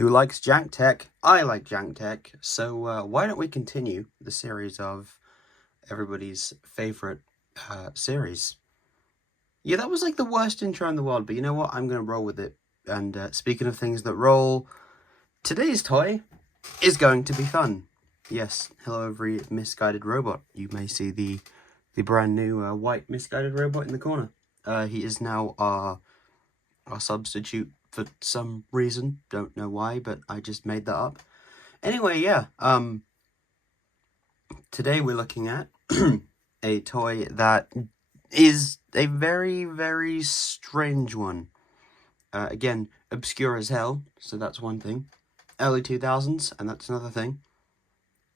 Who likes Jank Tech? I like Jank Tech. So why don't we continue the series of everybody's favorite series? Yeah, that was like the worst intro in the world, but you know what? I'm going to roll with it. And speaking of things that roll, today's toy is going to be fun. Yes, hello every misguided robot. You may see the brand new white misguided robot in the corner. He is now our substitute for some reason. Don't know why, but I just made that up. Anyway, yeah, today we're looking at a toy that is a very, very strange one. Again, obscure as hell, so that's one thing. Early 2000s, and that's another thing.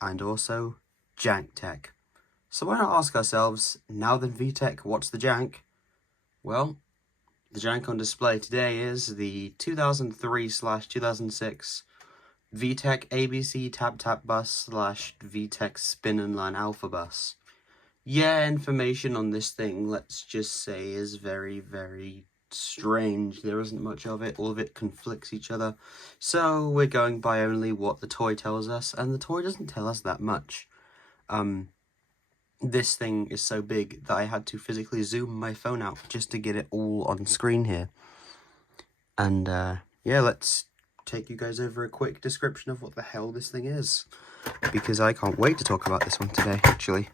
And also, Jank Tech. So why not ask ourselves, now then VTech, what's the Jank? Well, the Jank on display today is the 2003/2006 VTech ABC Tap Bus / VTech Spin and Line Alpha Bus. Yeah, information on this thing, let's just say, is very, very strange. There isn't much of it. All of it conflicts each other. So we're going by only what the toy tells us, and the toy doesn't tell us that much. This thing is so big that I had to physically zoom my phone out just to get it all on screen here. And yeah, let's take you guys over a quick description of what the hell this thing is, because I can't wait to talk about this one today, actually.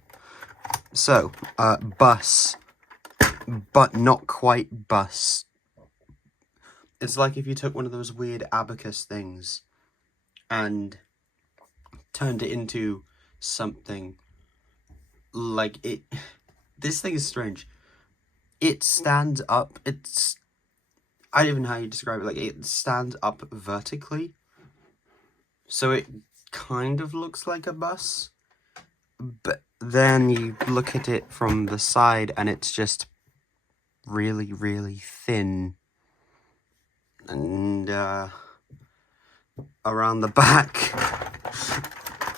So, bus, but not quite bus. It's like if you took one of those weird abacus things and turned it into something like it. This thing is strange. It stands up. I don't even know how you describe it. Like, it stands up vertically, so it kind of looks like a bus, but then you look at it from the side and it's just really, really thin. And around the back,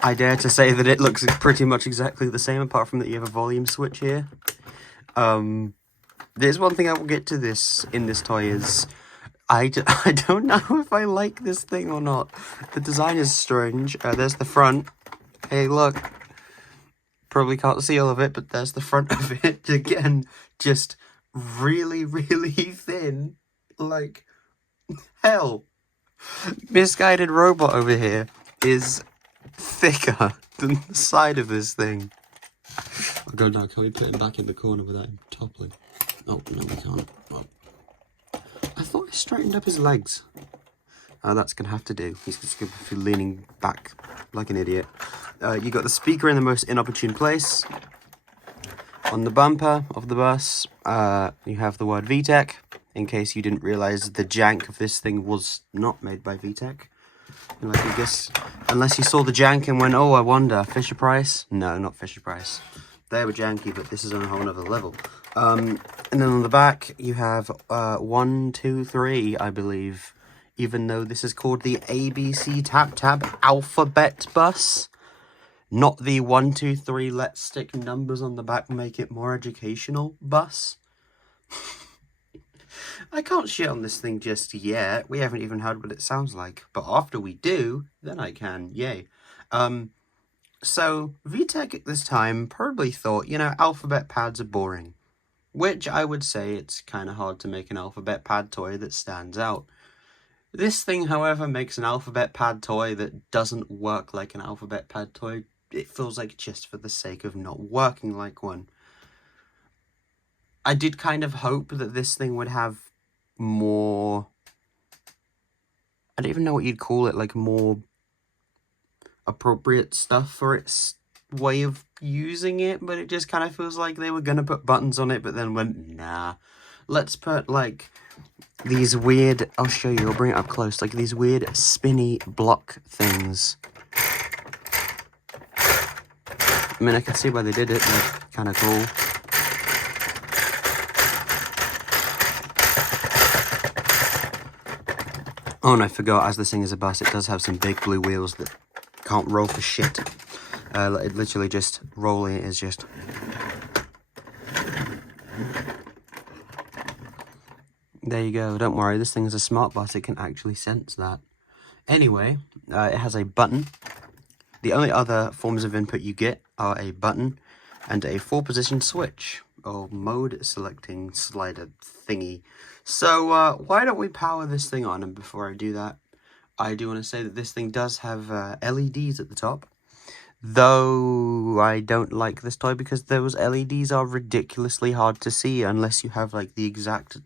I dare to say that it looks pretty much exactly the same, apart from that you have a volume switch here. There's one thing I will get to in this toy is, I don't know if I like this thing or not. The design is strange. There's the front. Hey, look. Probably can't see all of it, but there's the front of it. Again, just really, really thin. Like, hell. Misguided robot over here is thicker than the side of this thing. Oh god, now can we put him back in the corner without him toppling? Oh, no we can't. Oh. I thought I straightened up his legs. That's gonna have to do. He's just gonna be leaning back like an idiot. You got the speaker in the most inopportune place. On the bumper of the bus, you have the word VTech, in case you didn't realise the jank of this thing was not made by VTech. Like, I guess, unless you saw the jank and went, oh, I wonder, Fisher Price? No, not Fisher Price. They were janky, but this is on a whole other level. And then on the back, you have 1, 2, 3, I believe, even though this is called the ABC Tap Alphabet Bus. Not the 1, 2, 3, let's stick numbers on the back, make it more educational bus. I can't shit on this thing just yet. We haven't even heard what it sounds like. But after we do, then I can. Yay. So, VTech at this time probably thought, you know, alphabet pads are boring. Which I would say it's kind of hard to make an alphabet pad toy that stands out. This thing, however, makes an alphabet pad toy that doesn't work like an alphabet pad toy. It feels like just for the sake of not working like one. I did kind of hope that this thing would have more, I don't even know what you'd call it, like more appropriate stuff for its way of using it, but it just kind of feels like they were gonna put buttons on it, but then went, nah, let's put like these weird, I'll show you, I'll bring it up close, like these weird spinny block things. I mean, I can see why they did it, they're kind of cool. Oh, and I forgot, as this thing is a bus, it does have some big blue wheels that can't roll for shit. It literally just, rolling it is just... There you go, don't worry, this thing is a smart bus, it can actually sense that. Anyway, it has a button. The only other forms of input you get are a button and a 4-position switch, or mode selecting slider thingy. So why don't we power this thing on? And before I do that, I do want to say that this thing does have LEDs at the top. Though I don't like this toy because those LEDs are ridiculously hard to see unless you have like the exact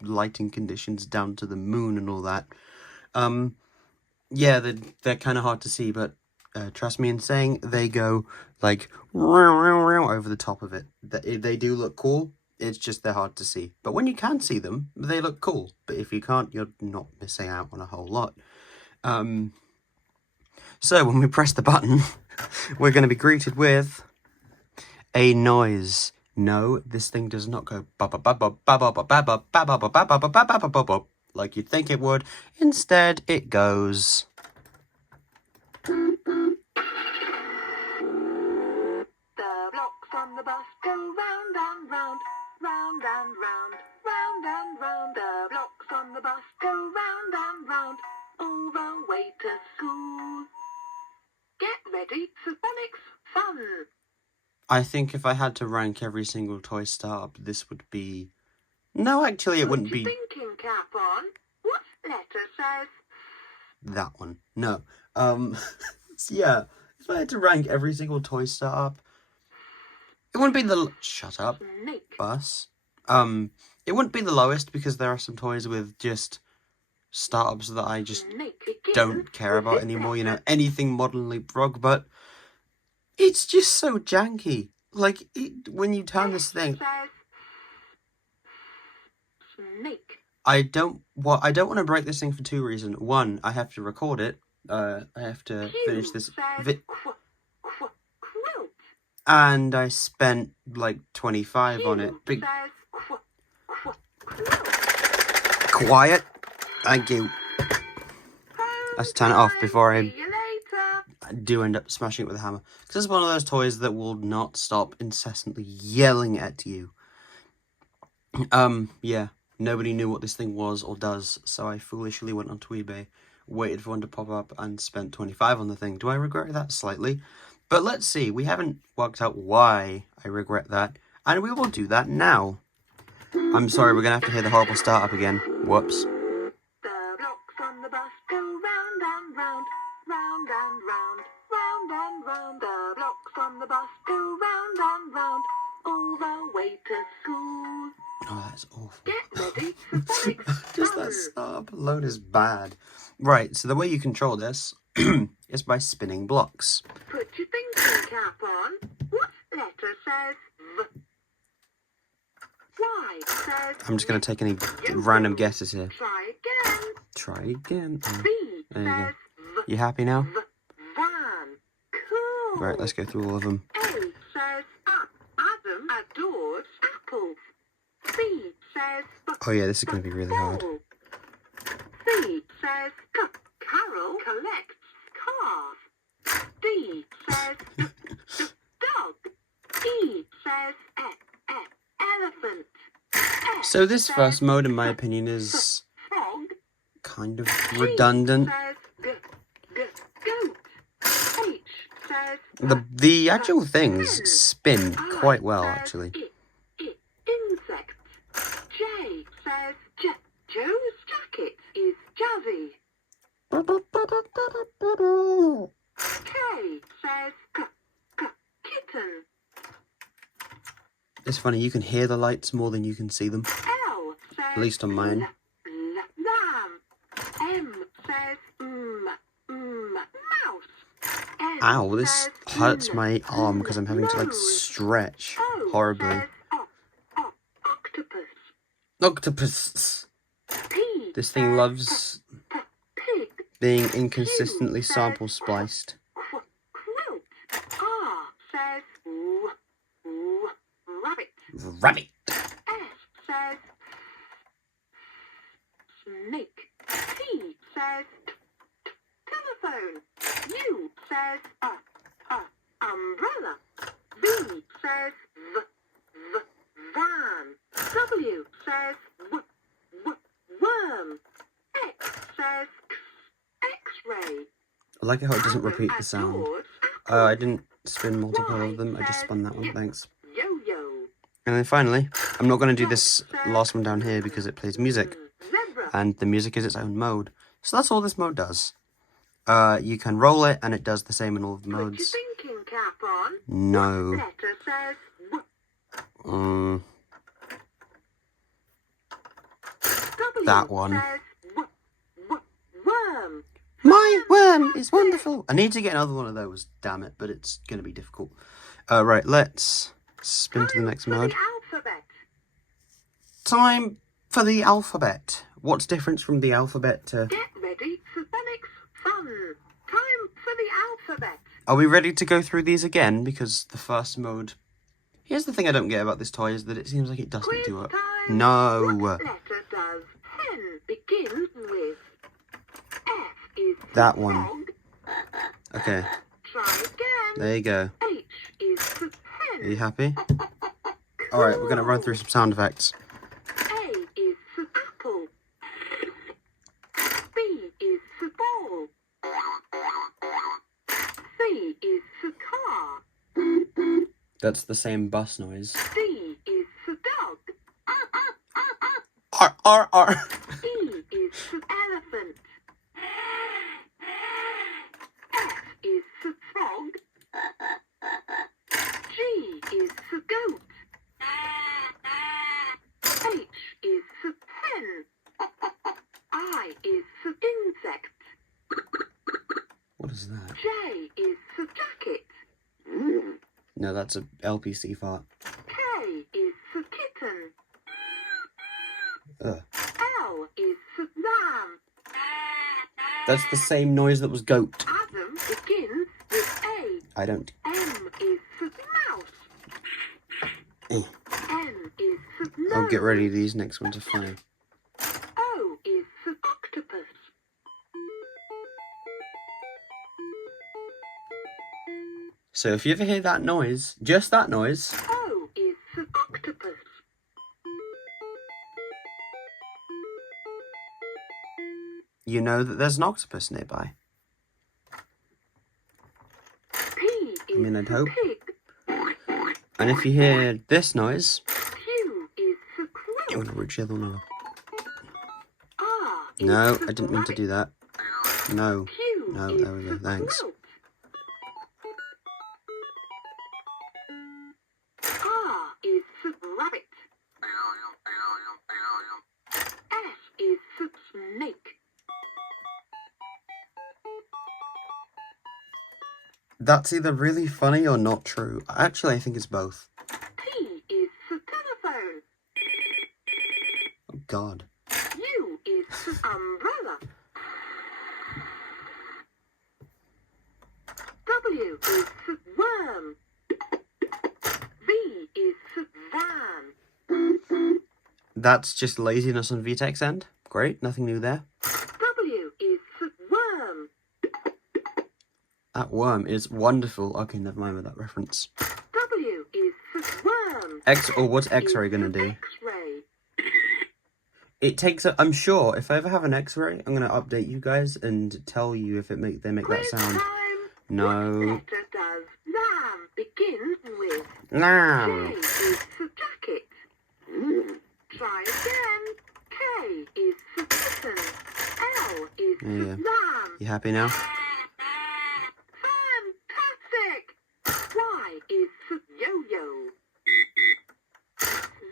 lighting conditions down to the moon and all that. Yeah, they're kind of hard to see, but trust me in saying they go like over the top of it. They do look cool. It's just they're hard to see. But when you can see them, they look cool. But if you can't, you're not missing out on a whole lot. So when we press the button, we're going to be greeted with a noise. No, this thing does not go like you'd think it would. Instead, it goes. The blocks on the bus go round and round, round and round, round and round. The blocks on the bus go round and round, all the way to school. Get ready for phonics fun. I think if I had to rank every single toy startup, this would be... No, actually, it wouldn't be... Put your thinking cap on. What letter says? That one. No. Yeah. If I had to rank every single toy startup, it wouldn't be the... Shut up. Snake. Bus. It wouldn't be the lowest because there are some toys with just startups that I just don't care about anymore. You know, anything modern leapfrog, but it's just so janky. Like, when you turn this thing... Snake. I don't want to break this thing for 2 reasons. One, I have to record it. I have to finish this and I spent like 25 on it. Quiet. Thank you. Let's turn it off before I do end up smashing it with a hammer. Because it's one of those toys that will not stop incessantly yelling at you. Yeah. Nobody knew what this thing was or does, so I foolishly went onto eBay, waited for one to pop up, and spent 25 on the thing. Do I regret that? Slightly. But let's see, we haven't worked out why I regret that, and we will do that now. I'm sorry, we're going to have to hear the horrible startup again. Whoops. The blocks on the bus go round and round, round and round, round and round. The blocks on the bus go round and round, all the way to school. Oh, that's awful. Get ready for phonics. Just that startup alone is bad. Right, so the way you control this is by spinning blocks. Put your thinking cap on. What letter says V? Y says I'm just going to take any random guesses here. Try again. Try again. Oh, V there you go. says V. You happy now? Van. Cool. Right, let's go through all of them. A says up. Adam adores apples. B says Oh yeah, this is going to be really hard. ball. C says Carol collects cars. D says dog. E says elephant. F So this says first mode, in my opinion, is frog. kind of G redundant. says goat. H says The actual things spin quite well, actually. insect. J says Joe's jacket is jazzy. K says kitten. It's funny, you can hear the lights more than you can see them. L says At least on mine. lamb. M says mouse. N Ow, this says hurts my arm because I'm having to like stretch O horribly. says octopus. Octopus. P This thing loves pig. being inconsistently sample spliced. Quilt. R says rabbit. Rabbit. S says snake. T says telephone. U says umbrella. V says van. W says worm. X says X-ray. I like how it doesn't repeat the At sound. yours. I didn't spin multiple of them. I just spun that one. Thanks. Yo-yo. And then finally, I'm not going to do this last one down here because it plays music. Zebra. And the music is its own mode. So that's all this mode does. You can roll it and it does the same in all of the Put your modes. thinking cap on. No. What letter says Mm, W? that one. Says worm. My worm is wonderful. I need to get another one of those, damn it, but it's going to be difficult. Right, let's spin to the next Time for mode. the alphabet. Time for the alphabet. What's different from the alphabet to... Get ready for phonics fun. Time for the alphabet. Are we ready to go through these again? Because the first mode... Here's the thing I don't get about this toy is that it seems like it doesn't Quiz do it. time. No. What letter does hen begin with? F is for That one. frog. Okay, Try again. there you go. H is for Are you hen. happy? Alright, we're going to run through some sound effects. A is for apple. B is for ball. C is for car. That's the same bus noise. D is for dog. R. E is for elephant. F is for frog. G is for goat. H is for pen. I is for insect. What is that? J is for jacket. No, that's a LPC fart. K is for kitten. Ugh. L is for lamb. That's the same noise that was goat. Adam begins with A. I don't. M is for mouse. Eh. N is for nose. I'll get ready. These next ones are funny. O is for octopus. So if you ever hear that noise, just that noise, O is for octopus. you know that there's an octopus nearby. P is I'd for hope. pig. And if you hear this noise, Q is for I'm quill. going to reach the other one over. R is No, for I didn't mean to rabbit. do that. No. Q No, is there we go, for thanks. quilt. R is for rabbit. S is for snake. That's either really funny or not true. Actually, I think it's both. T is for telephone. Oh, God. U is for umbrella. W is for worm. V is for van. That's just laziness on VTech's end. Great, nothing new there. W is for worm. That worm is wonderful. Okay, never mind with that reference. W is for worm. What's X-ray gonna do? X-ray. It takes a, I'm sure if I ever have an X-ray, I'm gonna update you guys and tell you if they make that Quiz sound. time. No. What letter does lamb begin with? No. J is for jacket. Try again. K is for kitten. L is for Yeah. lamb. You happy now? Fantastic! Y is for yo-yo.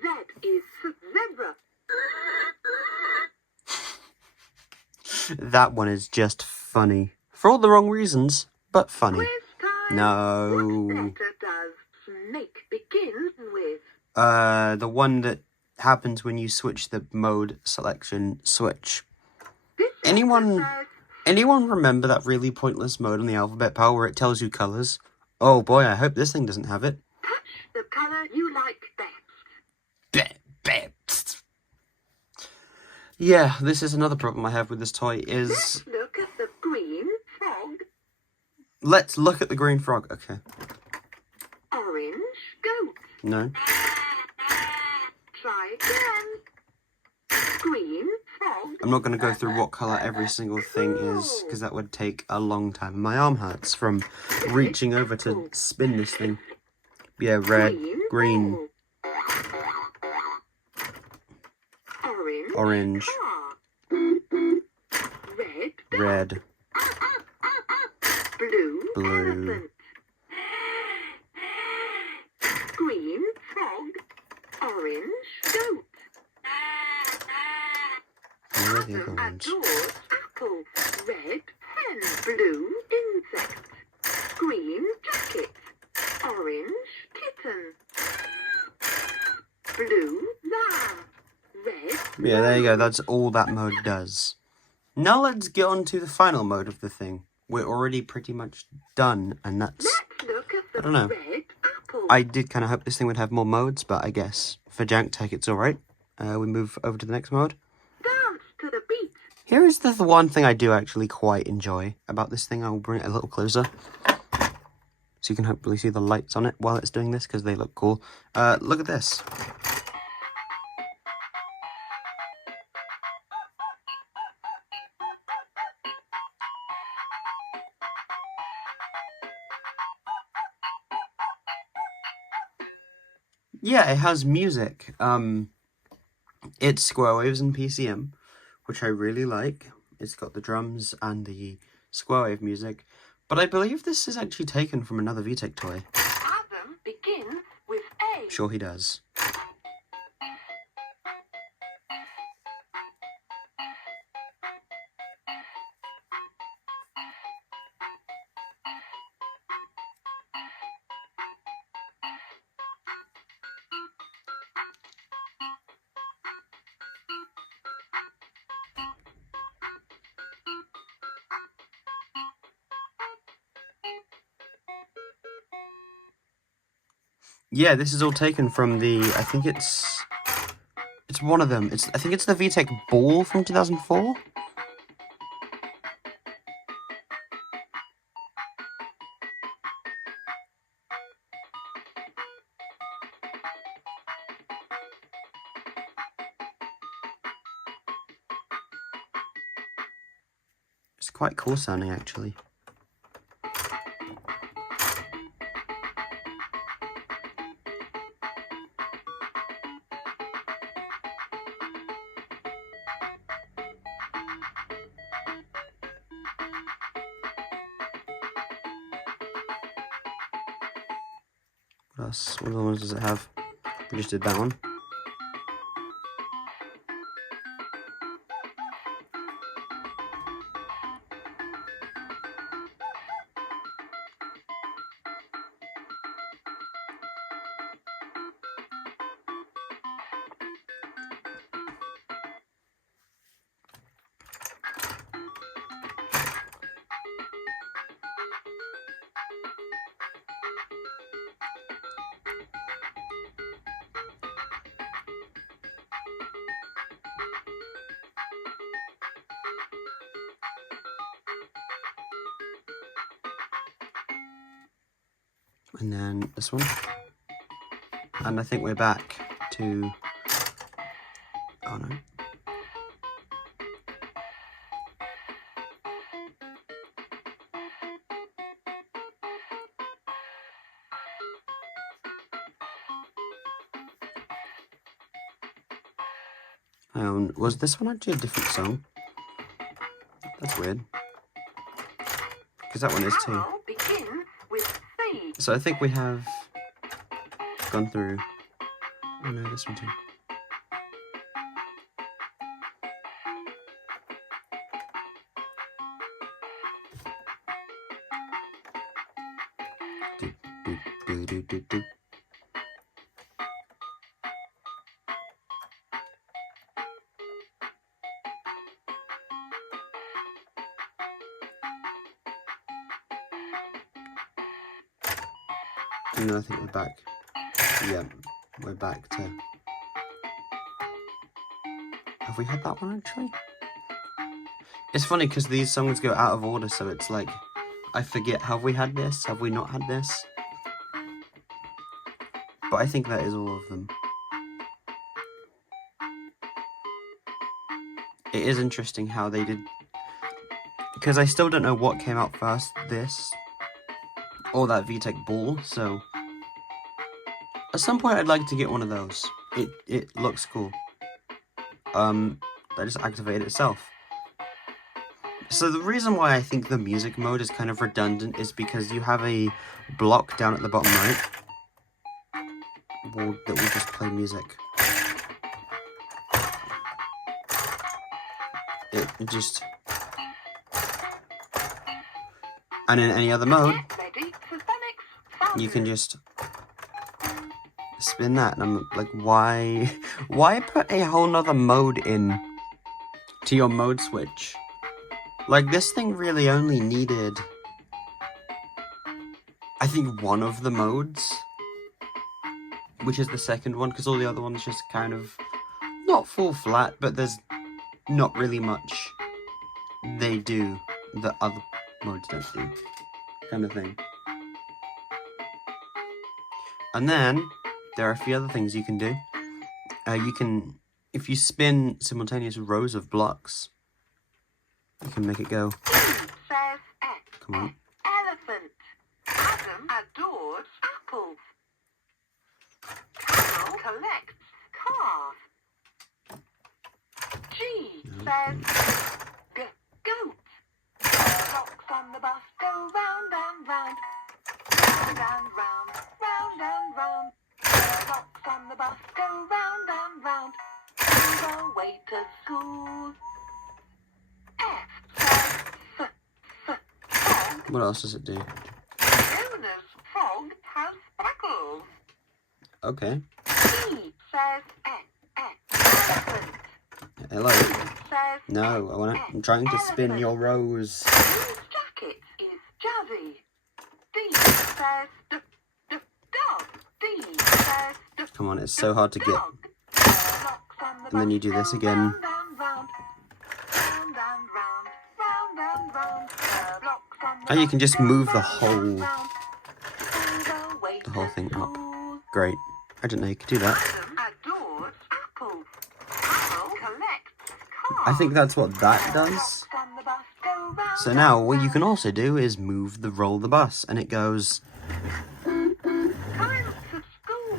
Z is for zebra. That one is just funny. For all the wrong reasons, but funny. Quiz time. No. What letter does snake begin with? The one that happens when you switch the mode selection switch. This Anyone- letter says Anyone remember that really pointless mode on the alphabet pal where it tells you colours? Oh boy, I hope this thing doesn't have it. touch the colour you like best. Yeah, this is another problem I have with this toy is... Let's look at the green frog. Let's look at the green frog. Okay. Orange goat. No. Try again. Green frog. I'm not going to go through what colour every single thing is, because that would take a long time. My arm hurts from reaching over to spin this thing. Yeah, red, green, orange, red, blue, green frog, orange goat. where are the other Adam ones? adores apple, red hen, blue insect, green jacket, orange kitten, blue lamb, red. Yeah, there you go. That's all that mode does. Now let's get on to the final mode of the thing. We're already pretty much done, and that's... Let's look at the I don't know. red apple. I did kind of hope this thing would have more modes, but I guess for Jank Tech it's alright. We move over to the next mode. Dance to the beat. Here is the one thing I do actually quite enjoy about this thing. I will bring it a little closer, so you can hopefully see the lights on it while it's doing this, because they look cool. Look at this. Yeah, it has music. It's square waves and PCM, which I really like. It's got the drums and the square wave music, but I believe this is actually taken from another VTech toy. Adam begins with A. Sure he does. Yeah, this is all taken from the, I think it's one of them. I think it's the VTech Ball from 2004. It's quite cool sounding, actually. What else? What other ones does it have? We just did that one. And then this one. And I think we're back to... Oh no. Was this one actually a different song? That's weird. Because that one is too. Carol begins with C. So I think we have gone through... Oh no, this one too. Do, do, do, do, do, do. No, I think we're back. Yeah, we're back to... Have we had that one actually? It's funny because these songs go out of order, so it's like, I forget, have we had this? Have we not had this? But I think that is all of them. it is interesting how they did, because I still don't know what came out first, this or that VTech ball, so at some point I'd like to get one of those. It looks cool. That just activated itself. So the reason why I think the music mode is kind of redundant is because you have a block down at the bottom right that will just play music. It just... And in any other mode, you can just spin that, and I'm like, why put a whole nother mode in to your mode switch? Like, this thing really only needed, I think, one of the modes, which is the second one, because all the other ones just kind of, not full flat, but there's not really much they do that other modes don't do, kind of thing. And then, there are a few other things you can do. You can, if you spin simultaneous rows of blocks, you can make it go. Says Come on. elephant. Adam adores apples. Camel collects cars. G says goat. Blocks on the bus go round and round. Round and round. Round and round. Blocks on the bus go round and round. On the way to school. F says frog. What else does it do? Jonas frog has freckles. Okay. E says elephant. Hello. Says No, I'm trying to spin your rows. whose jacket is jazzy. D says dog. D says Come on, it's so hard to get. dog. Blocks on the And then you do bus this go again. round and round. Round and round. Round and round. Blocks on the And you bus can just go move the round whole and round. On the way the whole to thing up. school. Great. I didn't know you could do that. Adam adores apples. Camel collects cars. I think that's what that does. Blocks on the bus go round So now and what you round. can also do is move the roll the bus, and it goes. Time to school.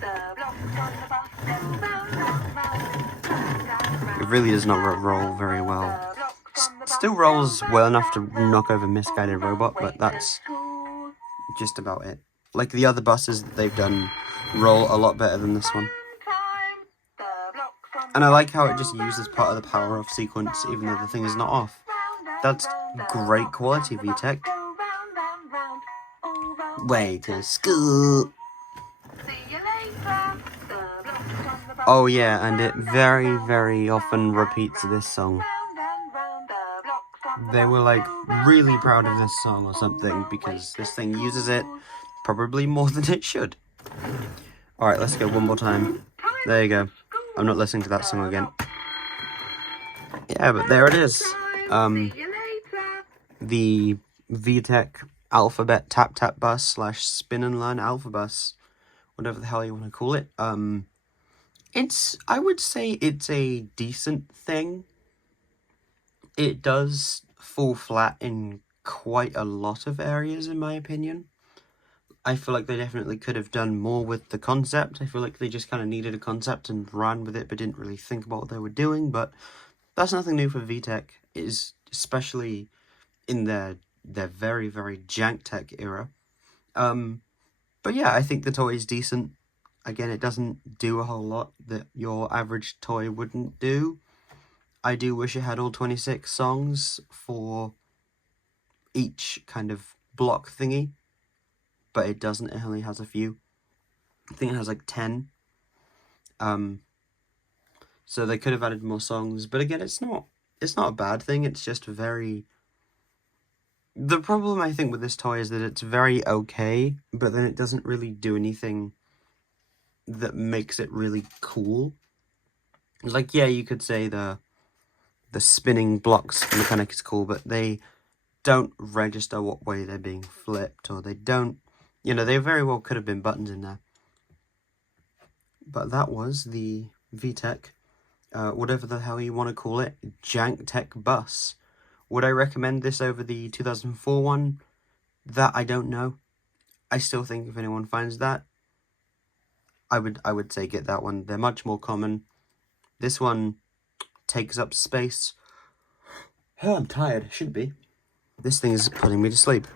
The blocks on the bus go round and round. Round and round. It really does not roll very well. The blocks on the bus Still go rolls well round enough to and round. knock over Misguided Robot, but that's just about it. Like the other buses that they've done roll a lot better than this one. And I like how it just uses part of the power off sequence even though the thing is not off. That's great quality, VTech. Way to school. Oh yeah, and it very, very often repeats this song. They were like really proud of this song or something because this thing uses it probably more than it should. Alright, let's go one more time. There you go. I'm not listening to that song again. Yeah, but there it is. The VTech Alphabet Tap Tap Bus / Spin and Learn Alpha Bus, whatever the hell you want to call it. I would say it's a decent thing. It does fall flat in quite a lot of areas, in my opinion. I feel like they definitely could have done more with the concept. I feel like they just kind of needed a concept and ran with it, but didn't really think about what they were doing. But that's nothing new for VTech, especially in their very, very jank tech era. But yeah, I think the toy is decent. Again, it doesn't do a whole lot that your average toy wouldn't do. I do wish it had all 26 songs for each kind of block thingy, but it doesn't. It only has a few. I think it has like 10. So they could have added more songs, but again, it's not a bad thing. It's just very... The problem I think with this toy is that it's very okay, but then it doesn't really do anything that makes it really cool. Like, yeah, you could say the spinning blocks mechanic is cool, but they don't register what way they're being flipped, or they don't, they very well could have been buttons in there. But that was the VTech whatever the hell you want to call it, Jank Tech bus. Would I recommend this over the 2004 one? That I don't know. I still think if anyone finds that, I would say get that one. They're much more common. This one takes up space. Oh, I'm tired. Should be. This thing is putting me to sleep.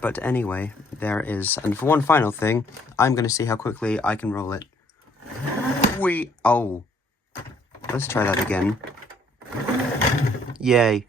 But anyway, there it is. And for one final thing, I'm going to see how quickly I can roll it. Oh. Let's try that again. Yay.